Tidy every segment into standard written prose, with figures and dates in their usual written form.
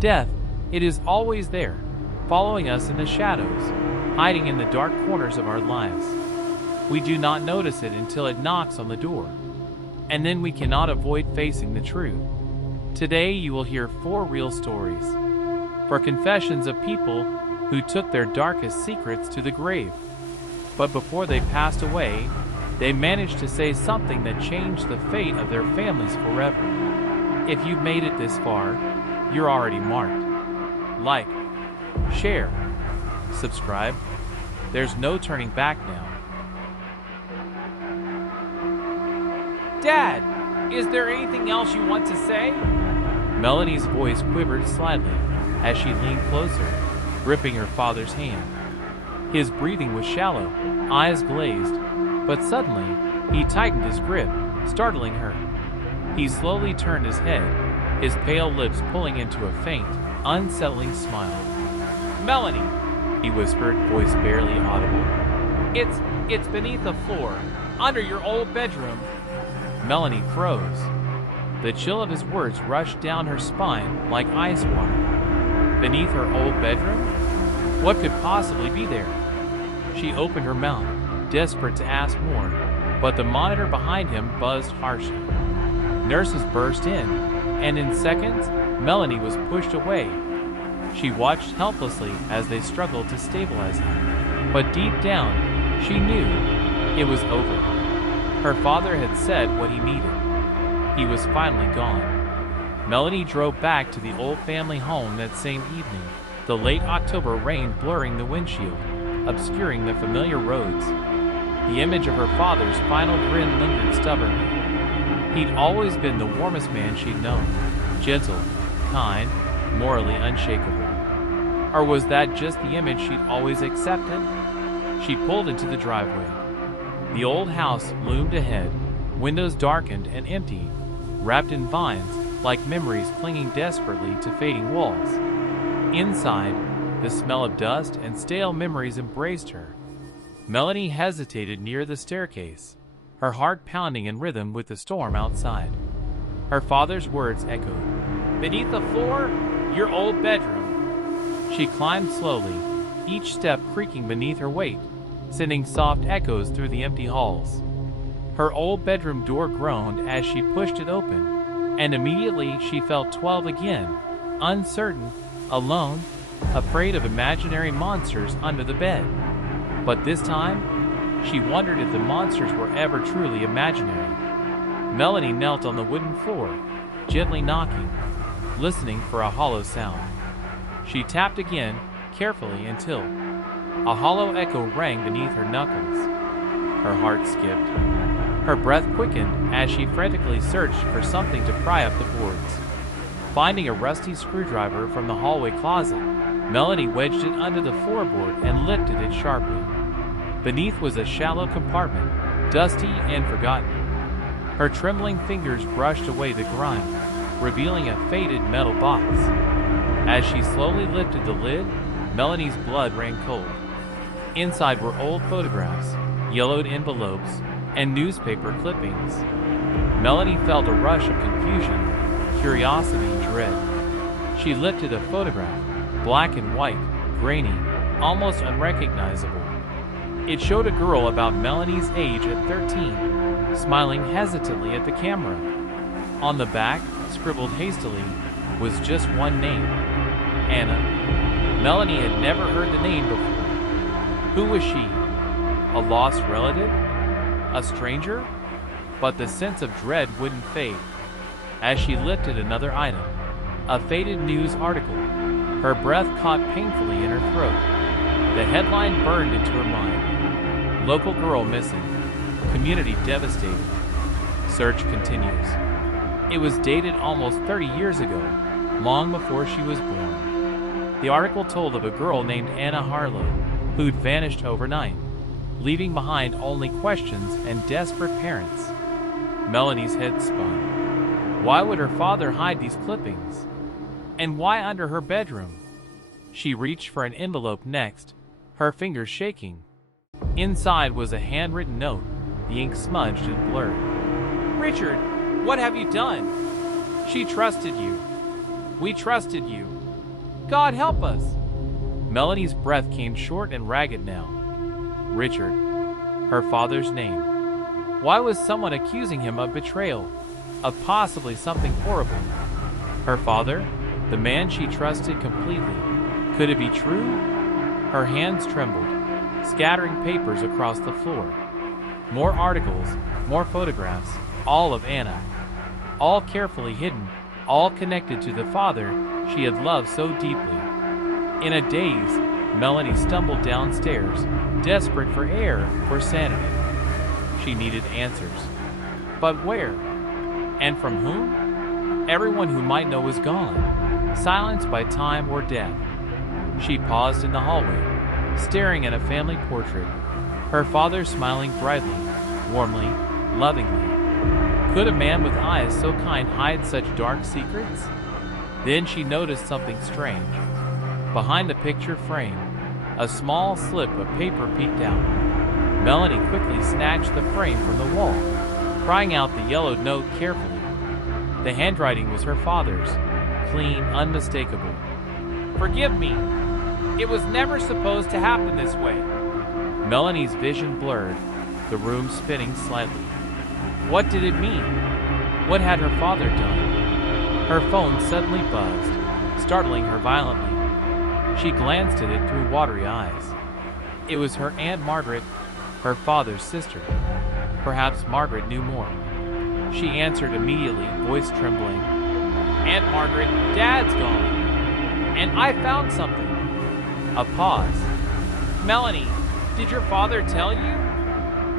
Death, it is always there, following us in the shadows, hiding in the dark corners of our lives. We do not notice it until it knocks on the door, and then we cannot avoid facing the truth. Today you will hear 4 real stories, for confessions of people who took their darkest secrets to the grave. But before they passed away, they managed to say something that changed the fate of their families forever. If you've made it this far, you're already marked. Like, share, subscribe. There's no turning back now. Dad, is there anything else you want to say? Melanie's voice quivered slightly as she leaned closer, gripping her father's hand. His breathing was shallow, eyes glazed, but suddenly he tightened his grip, startling her. He slowly turned his head, his pale lips pulling into a faint, unsettling smile. Melanie, he whispered, voice barely audible. It's beneath the floor, under your old bedroom. Melanie froze. The chill of his words rushed down her spine like ice water. Beneath her old bedroom? What could possibly be there? She opened her mouth, desperate to ask more, but the monitor behind him buzzed harshly. Nurses burst in, and in seconds, Melanie was pushed away. She watched helplessly as they struggled to stabilize him, but deep down, she knew it was over. Her father had said what he needed. He was finally gone. Melanie drove back to the old family home that same evening, the late October rain blurring the windshield, obscuring the familiar roads. The image of her father's final grin lingered stubbornly. He'd always been the warmest man she'd known, gentle, kind, morally unshakable. Or was that just the image she'd always accepted? She pulled into the driveway. The old house loomed ahead, windows darkened and empty, wrapped in vines like memories clinging desperately to fading walls. Inside, the smell of dust and stale memories embraced her. Melanie hesitated near the staircase, her heart pounding in rhythm with the storm outside. Her father's words echoed. Beneath the floor, your old bedroom. She climbed slowly, each step creaking beneath her weight, sending soft echoes through the empty halls. Her old bedroom door groaned as she pushed it open, and immediately she felt 12 again, uncertain, alone, afraid of imaginary monsters under the bed. But this time, she wondered if the monsters were ever truly imaginary. Melanie knelt on the wooden floor, gently knocking, listening for a hollow sound. She tapped again, carefully, until a hollow echo rang beneath her knuckles. Her heart skipped. Her breath quickened as she frantically searched for something to pry up the boards. Finding a rusty screwdriver from the hallway closet, Melanie wedged it under the floorboard and lifted it sharply. Beneath was a shallow compartment, dusty and forgotten. Her trembling fingers brushed away the grime, revealing a faded metal box. As she slowly lifted the lid, Melanie's blood ran cold. Inside were old photographs, yellowed envelopes, and newspaper clippings. Melanie felt a rush of confusion, curiosity, and dread. She lifted a photograph, black and white, grainy, almost unrecognizable. It showed a girl about Melanie's age at 13, smiling hesitantly at the camera. On the back, scribbled hastily, was just one name, Anna. Melanie had never heard the name before. Who was she? A lost relative? A stranger? But the sense of dread wouldn't fade. As she lifted another item, a faded news article, her breath caught painfully in her throat. The headline burned into her mind. Local girl missing. Community devastated. Search continues. It was dated almost 30 years ago, long before she was born. The article told of a girl named Anna Harlow, who'd vanished overnight, leaving behind only questions and desperate parents. Melanie's head spun. Why would her father hide these clippings? And why under her bedroom? She reached for an envelope next, her fingers shaking. Inside was a handwritten note, the ink smudged and blurred. Richard, what have you done? She trusted you. We trusted you. God help us! Melanie's breath came short and ragged now. Richard, her father's name. Why was someone accusing him of betrayal, of possibly something horrible? Her father, the man she trusted completely. Could it be true? Her hands trembled, scattering papers across the floor. More articles, more photographs, all of Anna. All carefully hidden, all connected to the father she had loved so deeply. In a daze, Melanie stumbled downstairs, desperate for air, for sanity. She needed answers. But where? And from whom? Everyone who might know was gone, silenced by time or death. She paused in the hallway, staring at a family portrait, her father smiling brightly, warmly, lovingly. Could a man with eyes so kind hide such dark secrets? Then she noticed something strange. Behind the picture frame, a small slip of paper peeked out. Melanie quickly snatched the frame from the wall, prying out the yellowed note carefully. The handwriting was her father's, clean, unmistakable. Forgive me. It was never supposed to happen this way. Melanie's vision blurred, the room spinning slightly. What did it mean? What had her father done? Her phone suddenly buzzed, startling her violently. She glanced at it through watery eyes. It was her Aunt Margaret, her father's sister. Perhaps Margaret knew more. She answered immediately, voice trembling. Aunt Margaret, Dad's gone. And I found something. A pause. Melanie, did your father tell you?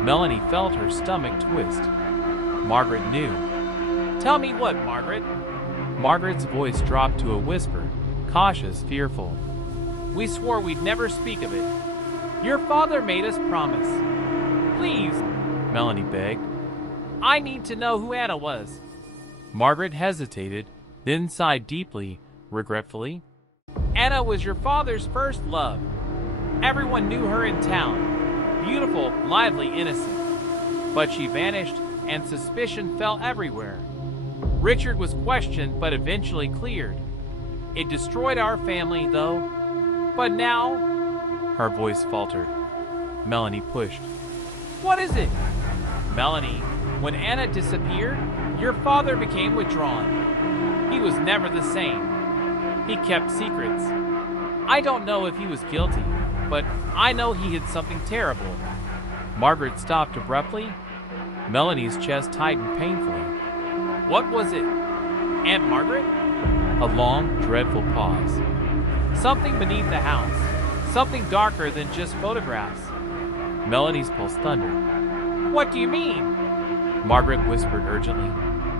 Melanie felt her stomach twist. Margaret knew. Tell me what, Margaret? Margaret's voice dropped to a whisper, cautious, fearful. We swore we'd never speak of it. Your father made us promise. Please, Melanie begged. I need to know who Anna was. Margaret hesitated, then sighed deeply, regretfully. Anna was your father's first love. Everyone knew her in town. Beautiful, lively, innocent. But she vanished, and suspicion fell everywhere. Richard was questioned, but eventually cleared. It destroyed our family, though. But now, her voice faltered. Melanie pushed. What is it? Melanie, when Anna disappeared, your father became withdrawn. He was never the same. He kept secrets. I don't know if he was guilty, but I know he hid something terrible. Margaret stopped abruptly. Melanie's chest tightened painfully. What was it? Aunt Margaret? A long, dreadful pause. Something beneath the house. Something darker than just photographs. Melanie's pulse thundered. What do you mean? Margaret whispered urgently.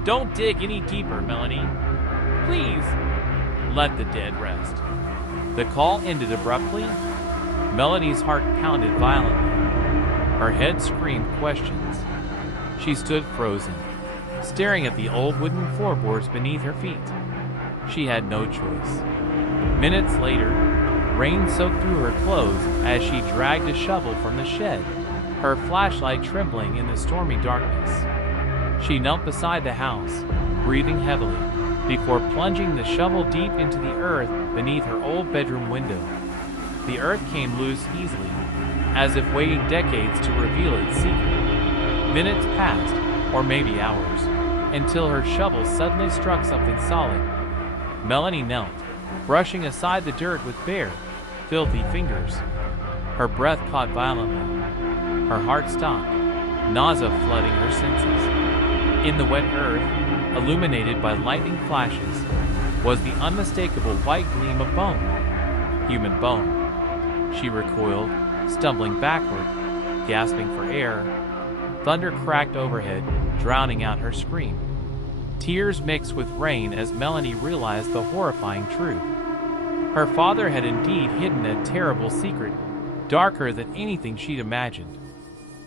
Don't dig any deeper, Melanie. Please, let the dead rest. The call ended abruptly. Melanie's heart pounded violently. Her head screamed questions. She stood frozen, staring at the old wooden floorboards beneath her feet. She had no choice. Minutes later, rain soaked through her clothes as she dragged a shovel from the shed, her flashlight trembling in the stormy darkness. She knelt beside the house, breathing heavily, before plunging the shovel deep into the earth beneath her old bedroom window. The earth came loose easily, as if waiting decades to reveal its secret. Minutes passed, or maybe hours, until her shovel suddenly struck something solid. Melanie knelt, brushing aside the dirt with bare, filthy fingers. Her breath caught violently. Her heart stopped, nausea flooding her senses. In the wet earth, illuminated by lightning flashes, was the unmistakable white gleam of bone. Human bone. She recoiled, stumbling backward, gasping for air. Thunder cracked overhead, drowning out her scream. Tears mixed with rain as Melanie realized the horrifying truth. Her father had indeed hidden a terrible secret, darker than anything she'd imagined.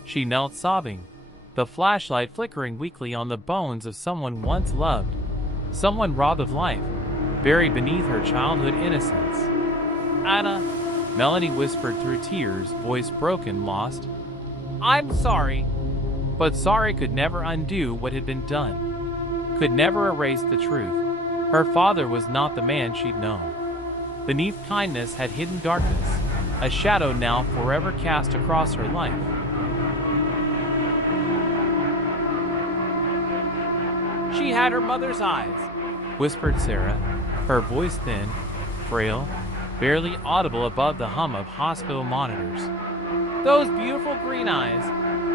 She knelt sobbing, the flashlight flickering weakly on the bones of someone once loved, someone robbed of life, buried beneath her childhood innocence. Anna, Melanie whispered through tears, voice broken, lost. I'm sorry. But sorry could never undo what had been done, could never erase the truth. Her father was not the man she'd known. Beneath kindness had hidden darkness, a shadow now forever cast across her life. "She had her mother's eyes," whispered Sarah, her voice thin, frail, barely audible above the hum of hospital monitors. "Those beautiful green eyes,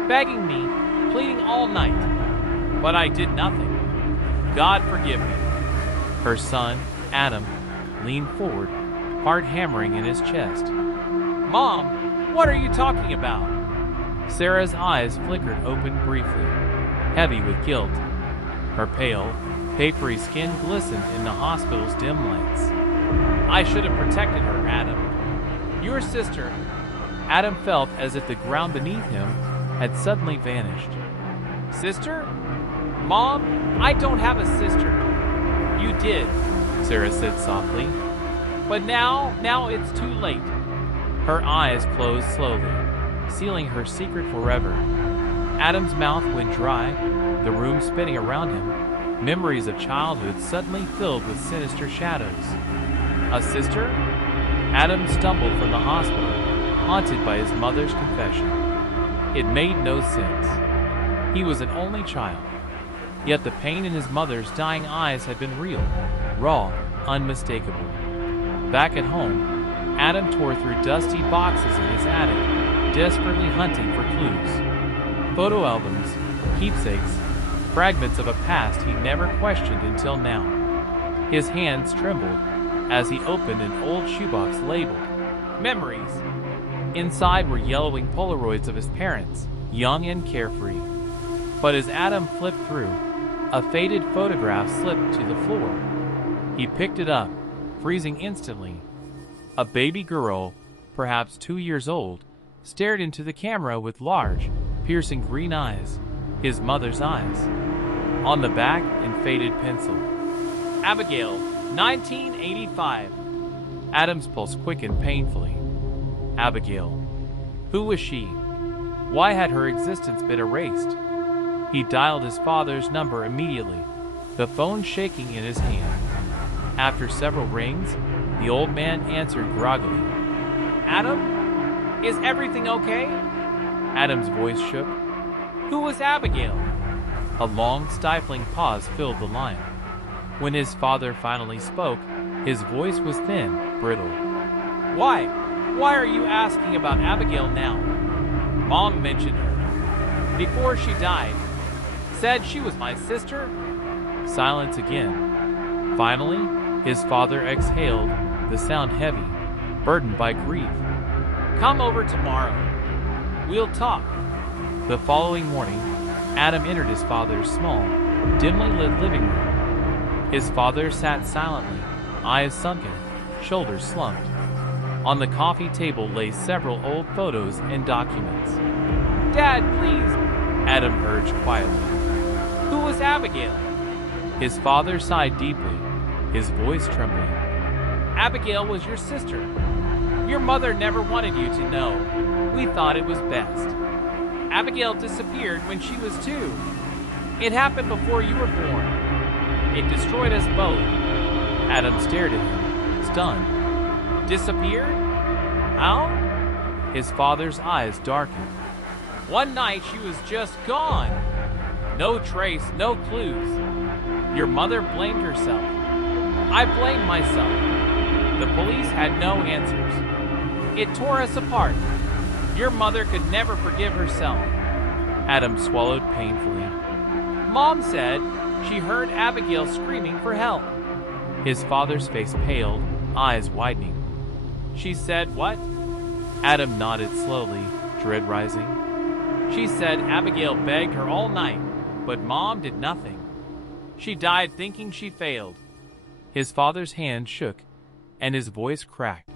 begging me, pleading all night. But I did nothing. God forgive me." Her son, Adam, leaned forward, heart hammering in his chest. "Mom, what are you talking about?" Sarah's eyes flickered open briefly, heavy with guilt. Her pale, papery skin glistened in the hospital's dim lights. "I should have protected her, Adam. Your sister." Adam felt as if the ground beneath him had suddenly vanished. "Sister? Mom, I don't have a sister." "You did," Sarah said softly. "But now it's too late." Her eyes closed slowly, sealing her secret forever. Adam's mouth went dry, the room spinning around him, memories of childhood suddenly filled with sinister shadows. A sister? Adam stumbled from the hospital, haunted by his mother's confession. It made no sense. He was an only child, yet the pain in his mother's dying eyes had been real, raw, unmistakable. Back at home, Adam tore through dusty boxes in his attic, desperately hunting for clues. Photo albums, keepsakes, fragments of a past he never questioned until now. His hands trembled as he opened an old shoebox labeled "Memories." Inside were yellowing Polaroids of his parents, young and carefree. But as Adam flipped through, a faded photograph slipped to the floor. He picked it up, freezing instantly. A baby girl, perhaps 2 years old, stared into the camera with large, piercing green eyes, his mother's eyes. On the back, in faded pencil, "Abigail, 1985. Adam's pulse quickened painfully. Abigail. Who was she? Why had her existence been erased? He dialed his father's number immediately, the phone shaking in his hand. After several rings, the old man answered groggily. "Adam? Is everything okay?" Adam's voice shook. "Who was Abigail?" A long, stifling pause filled the line. When his father finally spoke, his voice was thin, brittle. "Why? Why are you asking about Abigail now? Mom mentioned her. Before she died. Said she was my sister." Silence again. Finally, his father exhaled, the sound heavy, burdened by grief. "Come over tomorrow. We'll talk." The following morning, Adam entered his father's small, dimly lit living room. His father sat silently, eyes sunken, shoulders slumped. On the coffee table lay several old photos and documents. "Dad, please," Adam urged quietly. "Who was Abigail?" His father sighed deeply, his voice trembling. "Abigail was your sister. Your mother never wanted you to know. We thought it was best. Abigail disappeared when she was 2. It happened before you were born. It destroyed us both." Adam stared at him, stunned. "Disappeared? How?" His father's eyes darkened. "One night she was just gone. No trace, no clues. Your mother blamed herself. I blamed myself. The police had no answers. It tore us apart. Your mother could never forgive herself." Adam swallowed painfully. "Mom said she heard Abigail screaming for help." His father's face paled, eyes widening. "She said what?" Adam nodded slowly, dread rising. "She said Abigail begged her all night, but Mom did nothing. She died thinking she failed." His father's hand shook, and his voice cracked.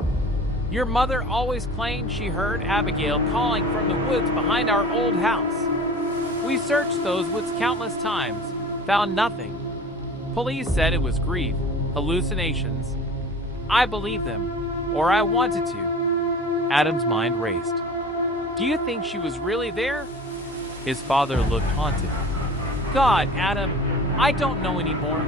"Your mother always claimed she heard Abigail calling from the woods behind our old house. We searched those woods countless times, found nothing. Police said it was grief, hallucinations. I believed them, or I wanted to." Adam's mind raced. "Do you think she was really there?" His father looked haunted. "God, Adam, I don't know anymore."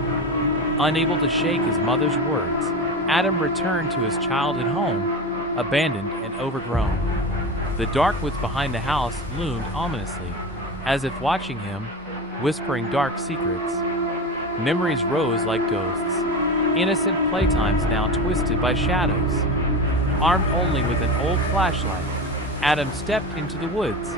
Unable to shake his mother's words, Adam returned to his childhood home, abandoned and overgrown. The dark woods behind the house loomed ominously, as if watching him, whispering dark secrets. Memories rose like ghosts, innocent playtimes now twisted by shadows. Armed only with an old flashlight, Adam stepped into the woods.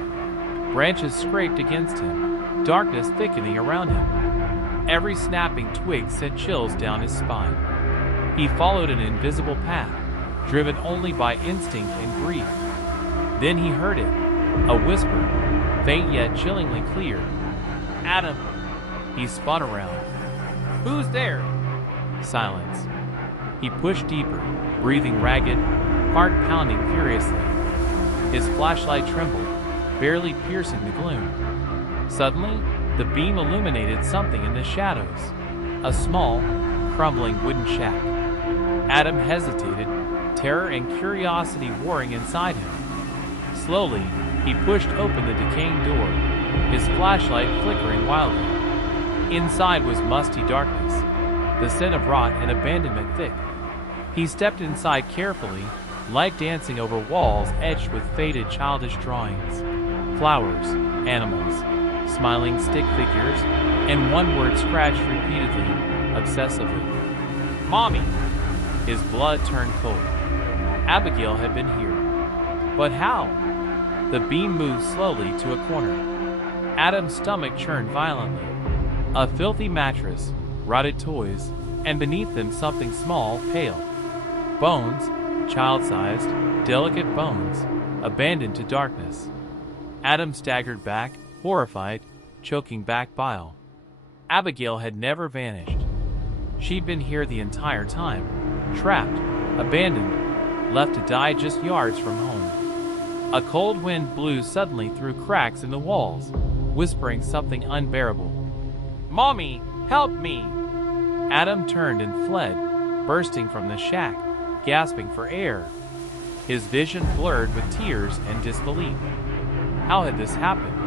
Branches scraped against him, darkness thickening around him. Every snapping twig sent chills down his spine. He followed an invisible path, driven only by instinct and grief. Then he heard it, a whisper, faint yet chillingly clear. "Adam!" He spun around. "Who's there?" Silence. He pushed deeper, breathing ragged, heart pounding furiously. His flashlight trembled, barely piercing the gloom. Suddenly, the beam illuminated something in the shadows. A small, crumbling wooden shack. Adam hesitated, terror and curiosity warring inside him. Slowly, he pushed open the decaying door, his flashlight flickering wildly. Inside was musty darkness, the scent of rot and abandonment thick. He stepped inside carefully, light dancing over walls etched with faded childish drawings. Flowers, animals, smiling stick figures, and one word scratched repeatedly, obsessively. "Mommy!" His blood turned cold. Abigail had been here. But how? The beam moved slowly to a corner. Adam's stomach churned violently. A filthy mattress, rotted toys, and beneath them something small, pale. Bones, child-sized, delicate bones, abandoned to darkness. Adam staggered back, horrified, choking back bile. Abigail had never vanished. She'd been here the entire time, trapped, abandoned, left to die just yards from home. A cold wind blew suddenly through cracks in the walls, whispering something unbearable. "Mommy, help me!" Adam turned and fled, bursting from the shack, gasping for air. His vision blurred with tears and disbelief. How had this happened?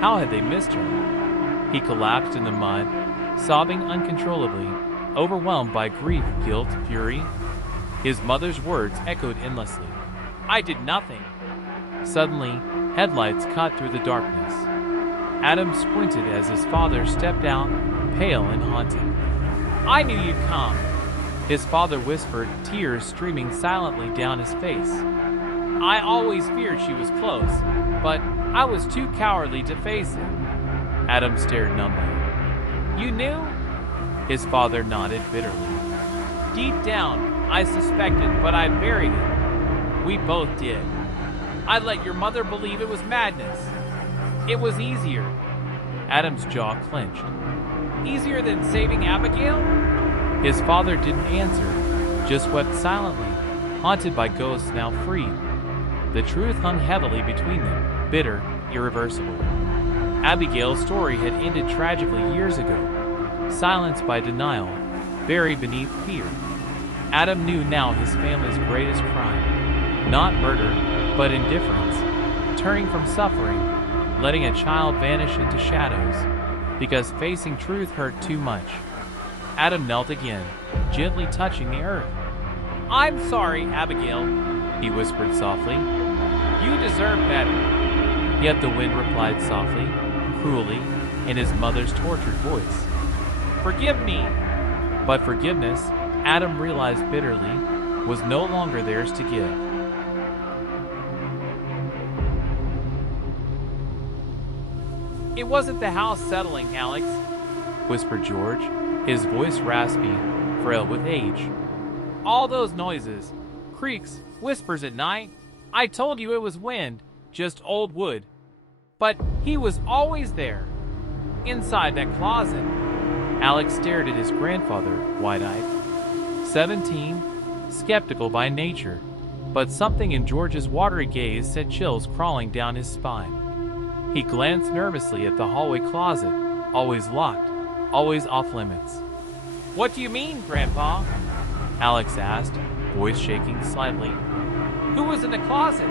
How had they missed her? He collapsed in the mud, sobbing uncontrollably, overwhelmed by grief, guilt, fury. His mother's words echoed endlessly. "I did nothing." Suddenly, headlights cut through the darkness. Adam squinted as his father stepped out, pale and haunted. "I knew you'd come," his father whispered, tears streaming silently down his face. "I always feared she was close, but I was too cowardly to face it." Adam stared numbly. "You knew?" His father nodded bitterly. "Deep down, I suspected, but I buried it. We both did. I let your mother believe it was madness. It was easier." Adam's jaw clenched. "Easier than saving Abigail?" His father didn't answer, just wept silently, haunted by ghosts now freed. The truth hung heavily between them, bitter, irreversible. Abigail's story had ended tragically years ago, silenced by denial, buried beneath fear. Adam knew now his family's greatest crime. Not murder, but indifference, turning from suffering, letting a child vanish into shadows, because facing truth hurt too much. Adam knelt again, gently touching the earth. "I'm sorry, Abigail," he whispered softly. "You deserve better." Yet the wind replied softly, cruelly, in his mother's tortured voice. "Forgive me." But forgiveness, Adam realized bitterly, was no longer theirs to give. "It wasn't the house settling, Alex," whispered George, his voice raspy, frail with age. "All those noises, creaks, whispers at night. I told you it was wind, just old wood. But he was always there, inside that closet." Alex stared at his grandfather, wide-eyed. 17, skeptical by nature, but something in George's watery gaze sent chills crawling down his spine. He glanced nervously at the hallway closet, always locked, always off-limits. "What do you mean, Grandpa?" Alex asked, voice shaking slightly. "Who was in the closet?"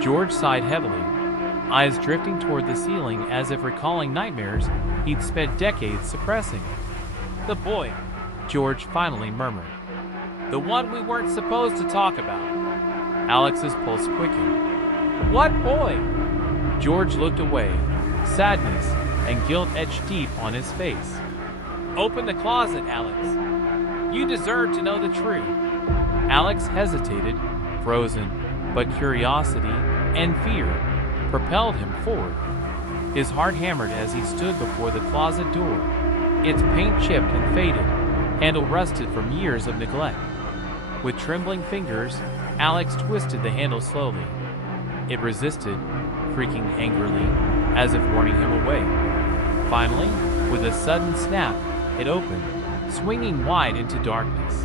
George sighed heavily, eyes drifting toward the ceiling as if recalling nightmares he'd spent decades suppressing. "The boy," George finally murmured. The one we weren't supposed to talk about. Alex's pulse quickened. What boy? George looked away, sadness and guilt etched deep on his face. Open the closet, Alex. You deserve to know the truth. Alex hesitated, frozen, but curiosity and fear propelled him forward. His heart hammered as he stood before the closet door, its paint chipped and faded, handle rusted from years of neglect. With trembling fingers, Alex twisted the handle slowly. It resisted, creaking angrily, as if warning him away. Finally, with a sudden snap, it opened, swinging wide into darkness.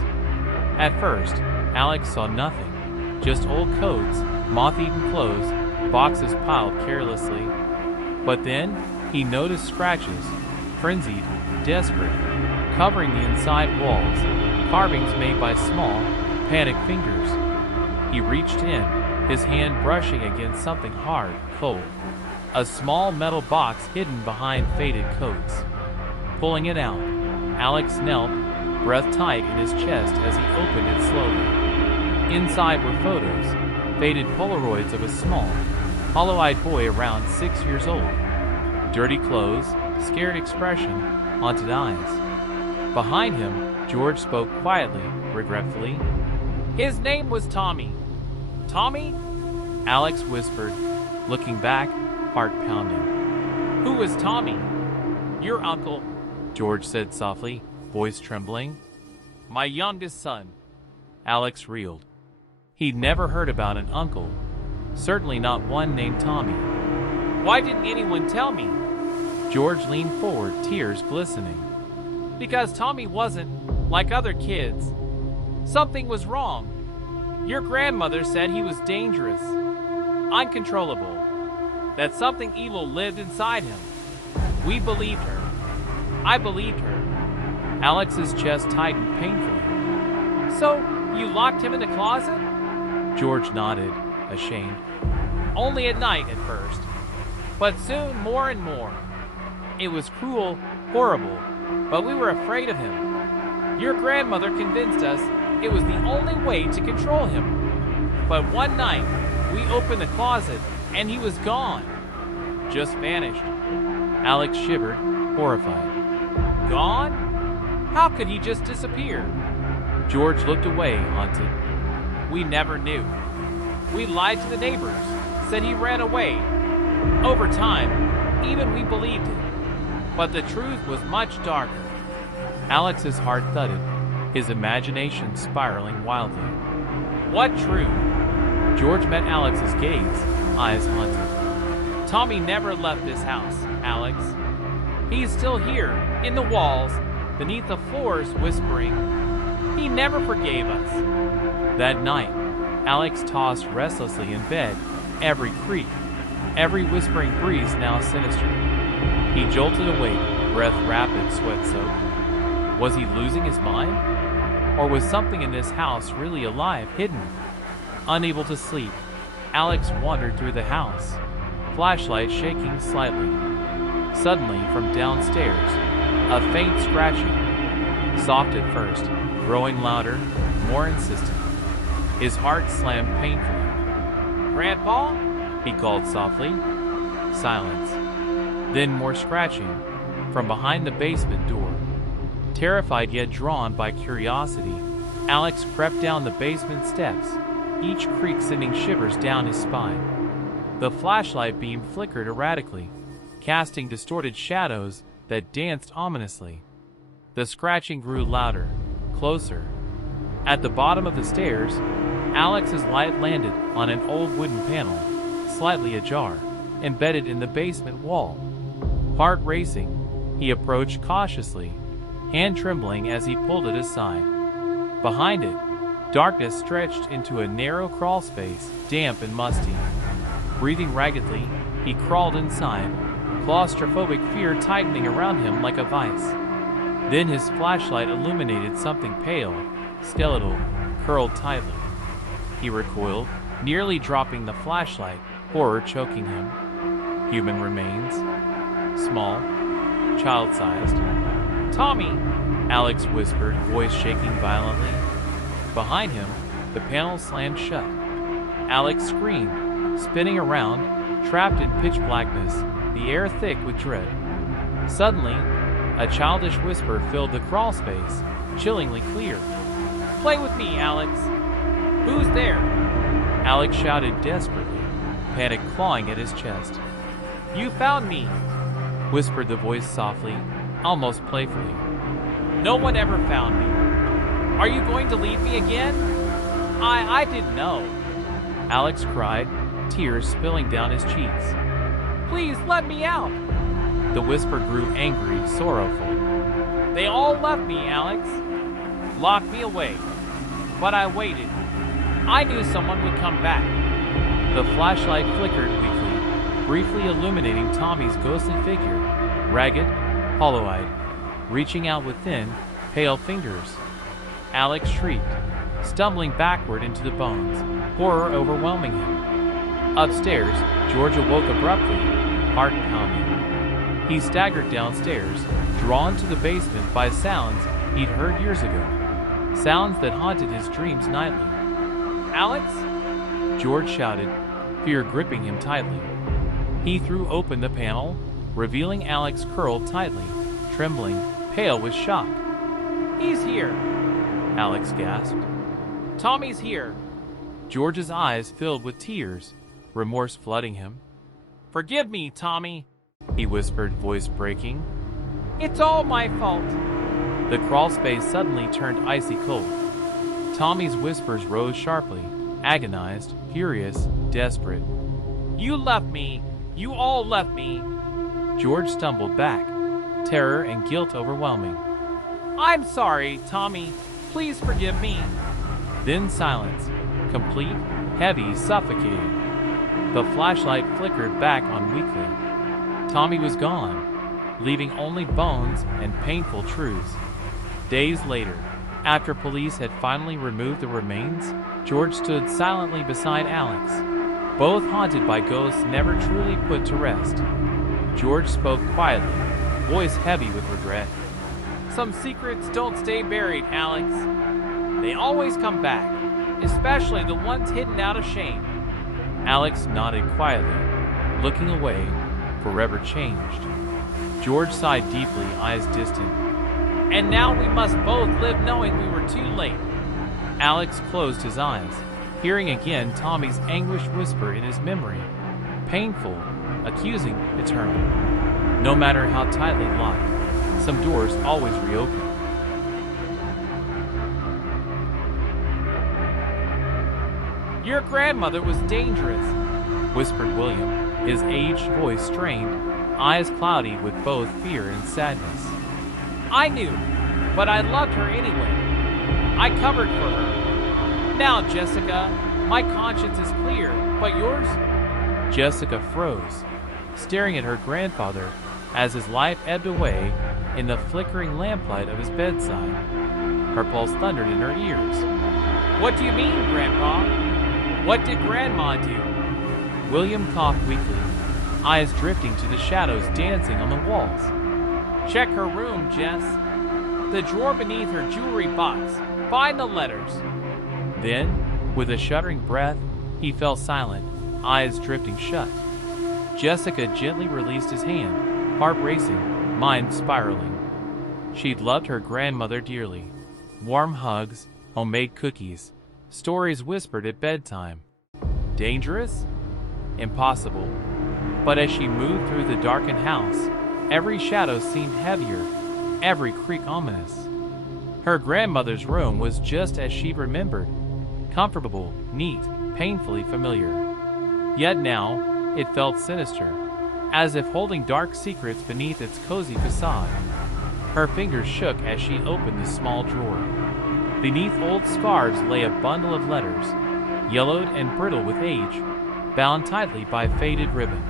At first, Alex saw nothing, just old coats, moth-eaten clothes, boxes piled carelessly. But then, he noticed scratches, frenzied, desperate, covering the inside walls, carvings made by small, panicked fingers. He reached in, his hand brushing against something hard, cold. A small metal box hidden behind faded coats. Pulling it out, Alex knelt, breath tight in his chest as he opened it slowly. Inside were photos, faded Polaroids of a small, hollow-eyed boy around 6 years old. Dirty clothes, scared expression, haunted eyes. Behind him, George spoke quietly, regretfully. His name was Tommy. Tommy? Alex whispered, looking back, heart pounding. Who was Tommy? Your uncle, George said softly, voice trembling. My youngest son. Alex reeled. He'd never heard about an uncle, certainly not one named Tommy. Why didn't anyone tell me? George leaned forward, tears glistening. Because Tommy wasn't like other kids. Something was wrong. Your grandmother said he was dangerous, uncontrollable, that something evil lived inside him. We believed her. I believed her. Alex's chest tightened painfully. So, you locked him in the closet? George nodded, ashamed. Only at night at first, but soon more and more. It was cruel, horrible, but we were afraid of him. Your grandmother convinced us it was the only way to control him. But one night, we opened the closet and he was gone. Just vanished. Alex shivered, horrified. Gone? How could he just disappear? George looked away, haunted. We never knew. We lied to the neighbors, said he ran away. Over time, even we believed it. But the truth was much darker. Alex's heart thudded, his imagination spiraling wildly. What truth? George met Alex's gaze, eyes haunted. Tommy never left this house, Alex. He's still here, in the walls, beneath the floors, whispering. He never forgave us. That night, Alex tossed restlessly in bed, every creak, every whispering breeze now sinister. He jolted awake, breath rapid, sweat soaked. Was he losing his mind? Or was something in this house really alive, hidden? Unable to sleep, Alex wandered through the house, flashlight shaking slightly. Suddenly, from downstairs, a faint scratching, soft at first, growing louder, more insistent. His heart slammed painfully. Grandpa? He called softly. Silence. Then more scratching, from behind the basement door. Terrified yet drawn by curiosity, Alex crept down the basement steps, each creak sending shivers down his spine. The flashlight beam flickered erratically, casting distorted shadows that danced ominously. The scratching grew louder, closer. At the bottom of the stairs, Alex's light landed on an old wooden panel, slightly ajar, embedded in the basement wall. Heart racing, he approached cautiously, hand trembling as he pulled it aside. Behind it, darkness stretched into a narrow crawl space, damp and musty. Breathing raggedly, he crawled inside, claustrophobic fear tightening around him like a vice. Then his flashlight illuminated something pale, skeletal, curled tightly. He recoiled, nearly dropping the flashlight, horror choking him. Human remains. Small, child-sized. Tommy, Alex whispered, voice shaking violently. Behind him, the panel slammed shut. Alex screamed, spinning around, trapped in pitch blackness, the air thick with dread. Suddenly, a childish whisper filled the crawl space, chillingly clear. "Play with me, Alex." "Who's there?" Alex shouted desperately, panic clawing at his chest. "You found me," whispered the voice softly, almost playfully. "No one ever found me. Are you going to leave me again?" I didn't know," Alex cried, tears spilling down his cheeks. "Please let me out." The whisper grew angry, sorrowful. "They all left me, Alex. Locked me away. But I waited. I knew someone would come back." The flashlight flickered weakly, briefly illuminating Tommy's ghostly figure, ragged, hollow-eyed, reaching out with thin, pale fingers. Alex shrieked, stumbling backward into the bones, horror overwhelming him. Upstairs, George awoke abruptly, heart pounding. He staggered downstairs, drawn to the basement by sounds he'd heard years ago, sounds that haunted his dreams nightly. "Alex?" George shouted, fear gripping him tightly. He threw open the panel, revealing Alex curled tightly, trembling, pale with shock. "He's here," Alex gasped. "Tommy's here." George's eyes filled with tears, remorse flooding him. "Forgive me, Tommy," he whispered, voice breaking. "It's all my fault." The crawl space suddenly turned icy cold. Tommy's whispers rose sharply, agonized, furious, desperate. "You left me. You all left me." George stumbled back, terror and guilt overwhelming. "I'm sorry, Tommy. Please forgive me." Then silence, complete, heavy, suffocating. The flashlight flickered back on weakly. Tommy was gone, leaving only bones and painful truths. Days later, after police had finally removed the remains, George stood silently beside Alex, both haunted by ghosts never truly put to rest. George spoke quietly, voice heavy with regret. "Some secrets don't stay buried, Alex. They always come back, especially the ones hidden out of shame." Alex nodded quietly, looking away, forever changed. George sighed deeply, eyes distant. "And now we must both live knowing we were too late." Alex closed his eyes, hearing again Tommy's anguished whisper in his memory. Painful, accusing, eternal. No matter how tightly locked, some doors always reopen. "Your grandmother was dangerous," whispered William, his aged voice strained, eyes cloudy with both fear and sadness. "I knew, but I loved her anyway. I covered for her. Now, Jessica, my conscience is clear, but yours?" Jessica froze, staring at her grandfather as his life ebbed away in the flickering lamplight of his bedside. Her pulse thundered in her ears. "What do you mean, Grandpa? What did Grandma do?" William coughed weakly, eyes drifting to the shadows dancing on the walls. "Check her room, Jess. The drawer beneath her jewelry box. Find the letters." Then, with a shuddering breath, he fell silent, eyes drifting shut. Jessica gently released his hand, heart racing, mind spiraling. She'd loved her grandmother dearly. Warm hugs, homemade cookies, stories whispered at bedtime. Dangerous? Impossible. But as she moved through the darkened house, every shadow seemed heavier, every creak ominous. Her grandmother's room was just as she remembered, comfortable, neat, painfully familiar. Yet now, it felt sinister, as if holding dark secrets beneath its cozy facade. Her fingers shook as she opened the small drawer. Beneath old scarves lay a bundle of letters, yellowed and brittle with age, bound tightly by faded ribbon.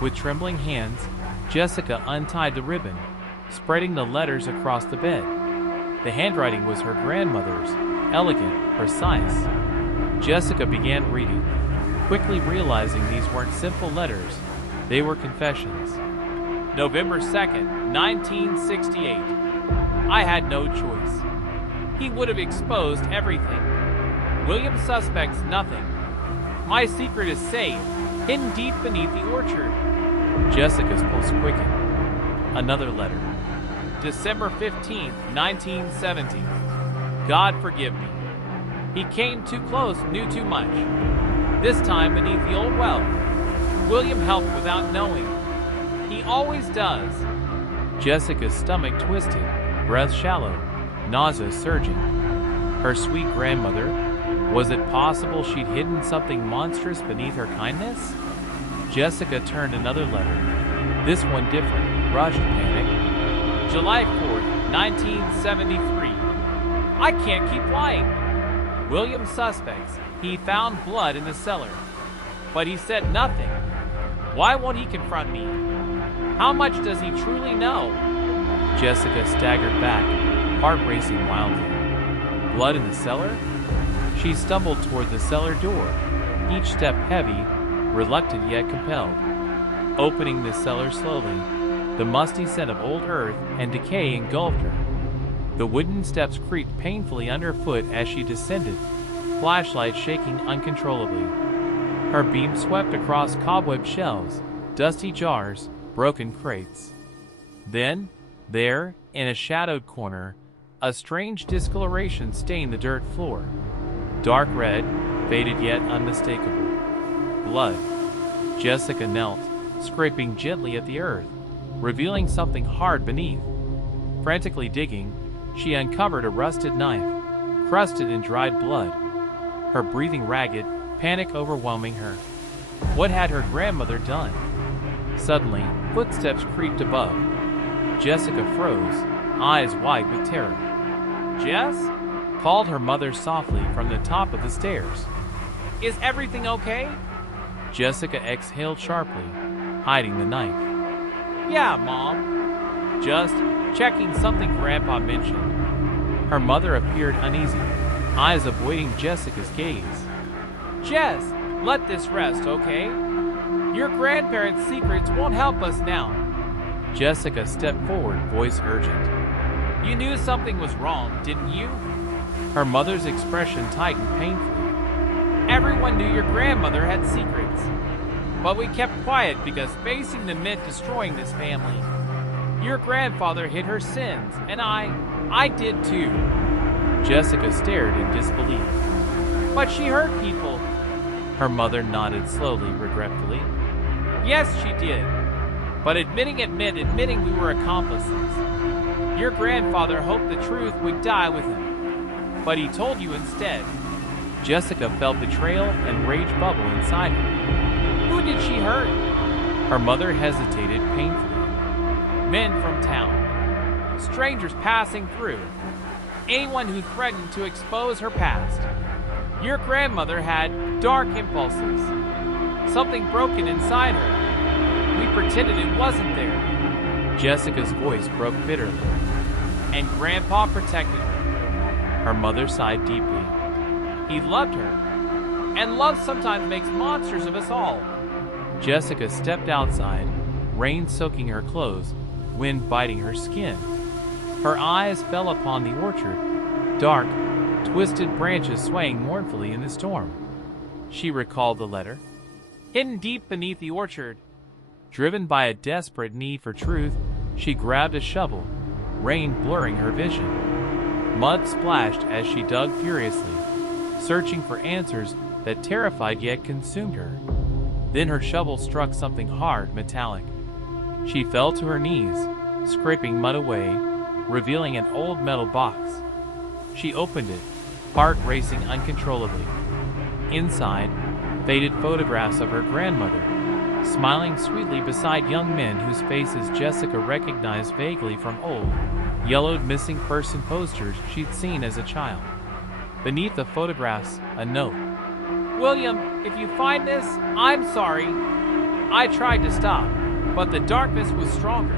With trembling hands, Jessica untied the ribbon, spreading the letters across the bed. The handwriting was her grandmother's, elegant, precise. Jessica began reading, quickly realizing these weren't simple letters, they were confessions. November 2nd, 1968. I had no choice. he would have exposed everything. William suspects nothing. My secret is safe, hidden deep beneath the orchard. Jessica's pulse quickened. Another letter. December 15th, 1970. God forgive me. He came too close, knew too much. This time beneath the old well. William helped without knowing. He always does. Jessica's stomach twisted, breath shallow, nausea surging. Her sweet grandmother. Was it possible she'd hidden something monstrous beneath her kindness? Jessica turned another letter. This one different, rushed panic. July 4th, 1973. I can't keep lying. William suspects he found blood in the cellar, but he said nothing. Why won't he confront me? How much does he truly know? Jessica staggered back, heart racing wildly. Blood in the cellar? She stumbled toward the cellar door, each step heavy, reluctant yet compelled. Opening the cellar slowly, the musty scent of old earth and decay engulfed her. The wooden steps creaked painfully underfoot as she descended, flashlight shaking uncontrollably. Her beam swept across cobweb shelves, dusty jars, broken crates. Then, there, in a shadowed corner, a strange discoloration stained the dirt floor. Dark red, faded yet unmistakable. Blood. Jessica knelt, scraping gently at the earth, revealing something hard beneath. Frantically digging, she uncovered a rusted knife, crusted in dried blood. Her breathing ragged, panic overwhelming her. What had her grandmother done? Suddenly, footsteps creaked above. Jessica froze, eyes wide with terror. Jess? Called her mother softly from the top of the stairs. Is everything okay? Jessica exhaled sharply, hiding the knife. Yeah, Mom. Just checking something Grandpa mentioned. Her mother appeared uneasy, eyes avoiding Jessica's gaze. Jess, let this rest, okay? Your grandparents' secrets won't help us now. Jessica stepped forward, voice urgent. You knew something was wrong, didn't you? Her mother's expression tightened painfully. Everyone knew your grandmother had secrets. But we kept quiet because facing them meant destroying this family. Your grandfather hid her sins, and I did too. Jessica stared in disbelief. But she hurt people. Her mother nodded slowly, regretfully. Yes, she did. But admitting it meant admitting we were accomplices. Your grandfather hoped the truth would die with him. But he told you instead. Jessica felt betrayal and rage bubble inside her. Who did she hurt? Her mother hesitated painfully. Men from town. Strangers passing through. Anyone who threatened to expose her past. Your grandmother had dark impulses. Something broken inside her. We pretended it wasn't there. Jessica's voice broke bitterly. And Grandpa protected her. Her mother sighed deeply. He loved her. And love sometimes makes monsters of us all. Jessica stepped outside, rain soaking her clothes, wind biting her skin. Her eyes fell upon the orchard, dark, twisted branches swaying mournfully in the storm. She recalled the letter. Hidden deep beneath the orchard. Driven by a desperate need for truth, she grabbed a shovel, rain blurring her vision. Mud splashed as she dug furiously, searching for answers that terrified yet consumed her. Then her shovel struck something hard, metallic. She fell to her knees, scraping mud away, revealing an old metal box. She opened it, heart racing uncontrollably. Inside, faded photographs of her grandmother, smiling sweetly beside young men whose faces Jessica recognized vaguely from old, yellowed missing person posters she'd seen as a child. Beneath the photographs, a note. William, if you find this, I'm sorry. I tried to stop, but the darkness was stronger.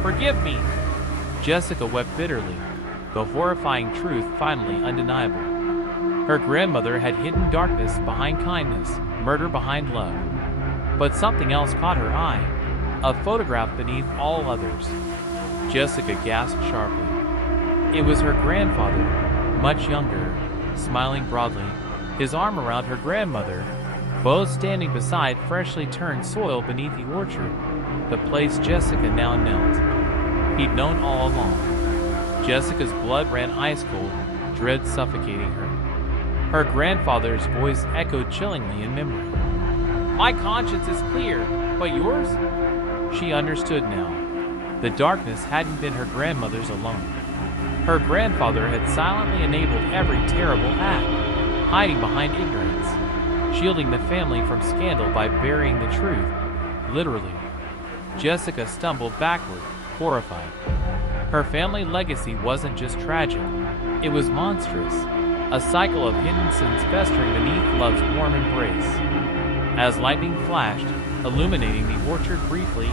Forgive me. Jessica wept bitterly, the horrifying truth finally undeniable. Her grandmother had hidden darkness behind kindness, murder behind love. But something else caught her eye, a photograph beneath all others. Jessica gasped sharply. It was her grandfather, much younger, smiling broadly, his arm around her grandmother, both standing beside freshly turned soil beneath the orchard, the place Jessica now knelt. He'd known all along. Jessica's blood ran ice cold, dread suffocating her. Her grandfather's voice echoed chillingly in memory. "My conscience is clear, but yours?" She understood now. The darkness hadn't been her grandmother's alone. Her grandfather had silently enabled every terrible act, hiding behind ignorance, shielding the family from scandal by burying the truth, literally. Jessica stumbled backward, horrified. Her family legacy wasn't just tragic, it was monstrous, a cycle of hidden sins festering beneath love's warm embrace. As lightning flashed, illuminating the orchard briefly,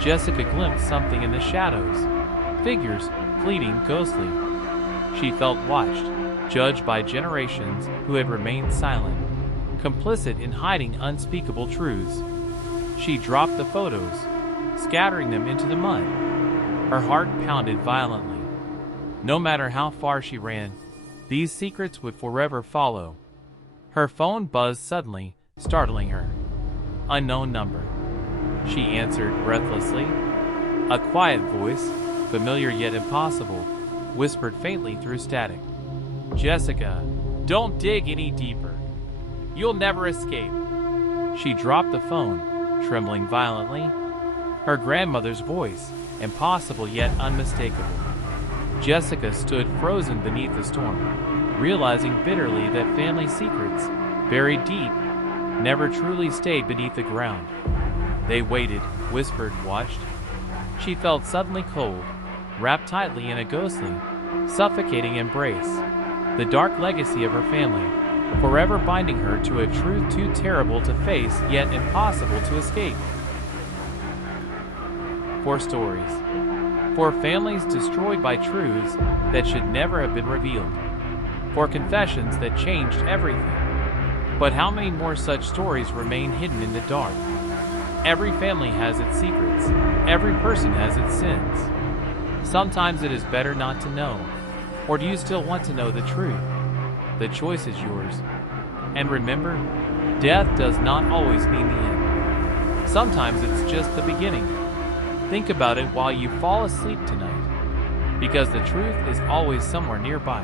Jessica glimpsed something in the shadows. Figures, fleeting, ghostly. She felt watched, judged by generations who had remained silent, complicit in hiding unspeakable truths. She dropped the photos, scattering them into the mud. Her heart pounded violently. No matter how far she ran, these secrets would forever follow. Her phone buzzed suddenly, startling her. Unknown number. She answered breathlessly. A quiet voice, familiar yet impossible, whispered faintly through static. "Jessica, don't dig any deeper. You'll never escape." She dropped the phone, trembling violently. Her grandmother's voice, impossible yet unmistakable. Jessica stood frozen beneath the storm, realizing bitterly that family secrets, buried deep, never truly stayed beneath the ground. They waited, whispered, watched. She felt suddenly cold, wrapped tightly in a ghostly, suffocating embrace. The dark legacy of her family, forever binding her to a truth too terrible to face yet impossible to escape. For stories. For families destroyed by truths that should never have been revealed. For confessions that changed everything. But how many more such stories remain hidden in the dark? Every family has its secrets. Every person has its sins. Sometimes it is better not to know. Or do you still want to know the truth? The choice is yours. And remember, death does not always mean the end. Sometimes it's just the beginning. Think about it while you fall asleep tonight, because the truth is always somewhere nearby.